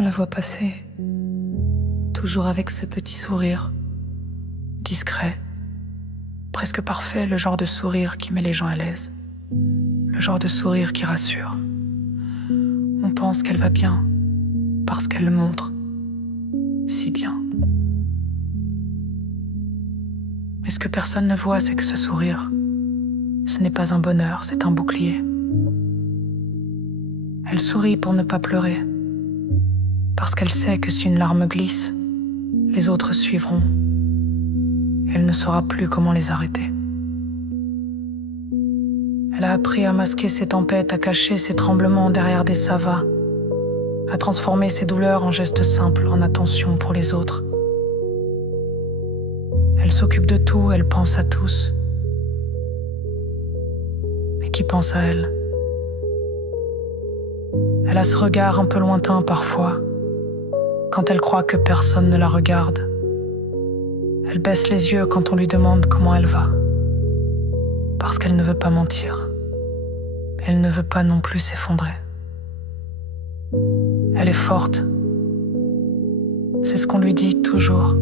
On la voit passer, toujours avec ce petit sourire, discret, presque parfait, le genre de sourire qui met les gens à l'aise, le genre de sourire qui rassure. On pense qu'elle va bien, parce qu'elle le montre si bien. Mais ce que personne ne voit, c'est que ce sourire, ce n'est pas un bonheur, c'est un bouclier. Elle sourit pour ne pas pleurer, parce qu'elle sait que si une larme glisse, les autres suivront. Elle ne saura plus comment les arrêter. Elle a appris à masquer ses tempêtes, à cacher ses tremblements derrière des ça va, à transformer ses douleurs en gestes simples, en attention pour les autres. Elle s'occupe de tout, elle pense à tous. Mais qui pense à elle? Elle a ce regard un peu lointain parfois, quand elle croit que personne ne la regarde. Elle baisse les yeux quand on lui demande comment elle va, parce qu'elle ne veut pas mentir. Elle ne veut pas non plus s'effondrer. Elle est forte. C'est ce qu'on lui dit toujours.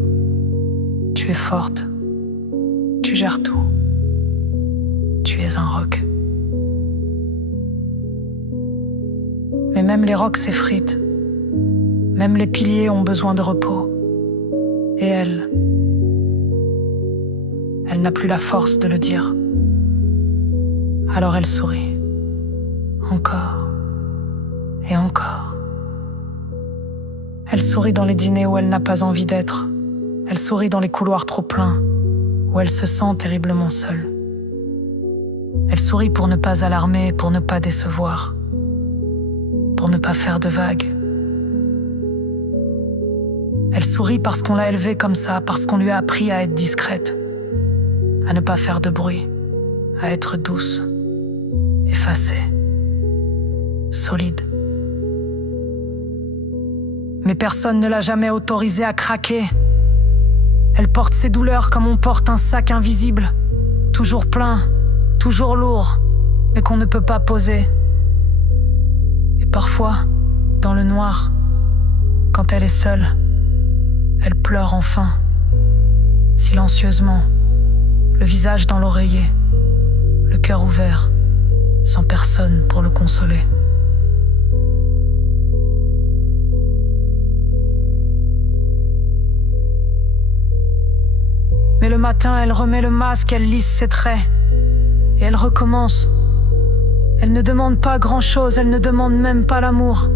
Tu es forte. Tu gères tout. Tu es un roc. Mais même les rocs s'effritent. Même les piliers ont besoin de repos. Et elle n'a plus la force de le dire. Alors elle sourit. Encore et encore. Elle sourit dans les dîners où elle n'a pas envie d'être. Elle sourit dans les couloirs trop pleins, où elle se sent terriblement seule. Elle sourit pour ne pas alarmer, pour ne pas décevoir, pour ne pas faire de vagues. Elle sourit parce qu'on l'a élevée comme ça, parce qu'on lui a appris à être discrète, à ne pas faire de bruit, à être douce, effacée, solide. Mais personne ne l'a jamais autorisée à craquer. Elle porte ses douleurs comme on porte un sac invisible, toujours plein, toujours lourd, mais qu'on ne peut pas poser. Et parfois, dans le noir, quand elle est seule, elle pleure enfin, silencieusement, le visage dans l'oreiller, le cœur ouvert, sans personne pour le consoler. Mais le matin, elle remet le masque, elle lisse ses traits, et elle recommence. Elle ne demande pas grand-chose, elle ne demande même pas l'amour.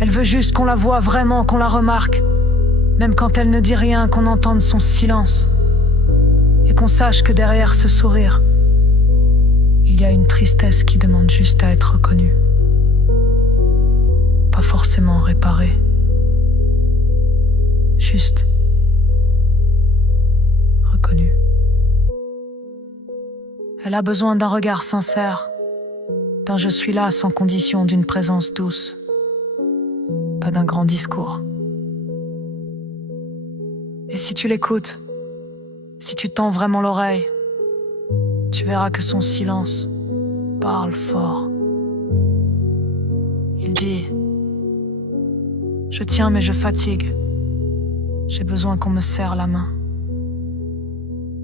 Elle veut juste qu'on la voie vraiment, qu'on la remarque, même quand elle ne dit rien, qu'on entende son silence, et qu'on sache que derrière ce sourire, il y a une tristesse qui demande juste à être reconnue, pas forcément réparée, juste reconnue. Elle a besoin d'un regard sincère, d'un je suis là sans condition, d'une présence douce, pas d'un grand discours. Et si tu l'écoutes, si tu tends vraiment l'oreille, tu verras que son silence parle fort. Il dit « Je tiens mais je fatigue. J'ai besoin qu'on me serre la main.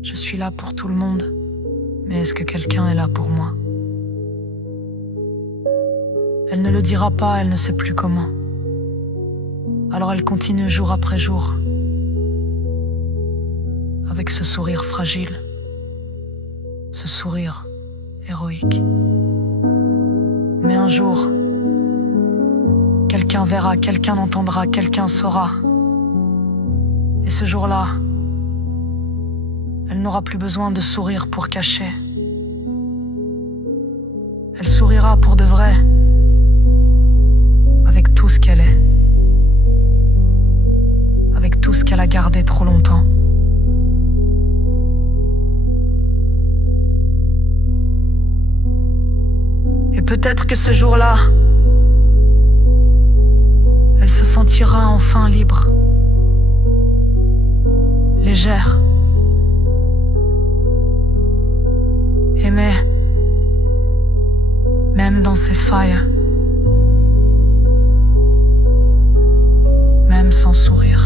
Je suis là pour tout le monde, mais est-ce que quelqu'un est là pour moi ?» Elle ne le dira pas, elle ne sait plus comment. Alors elle continue jour après jour, avec ce sourire fragile, ce sourire héroïque. Mais un jour, quelqu'un verra, quelqu'un entendra, quelqu'un saura. Et ce jour-là, elle n'aura plus besoin de sourire pour cacher. Elle sourira pour de vrai, avec tout ce qu'elle est, avec tout ce qu'elle a gardé trop longtemps. Et peut-être que ce jour-là, elle se sentira enfin libre, légère, aimée, même dans ses failles. sans sourire.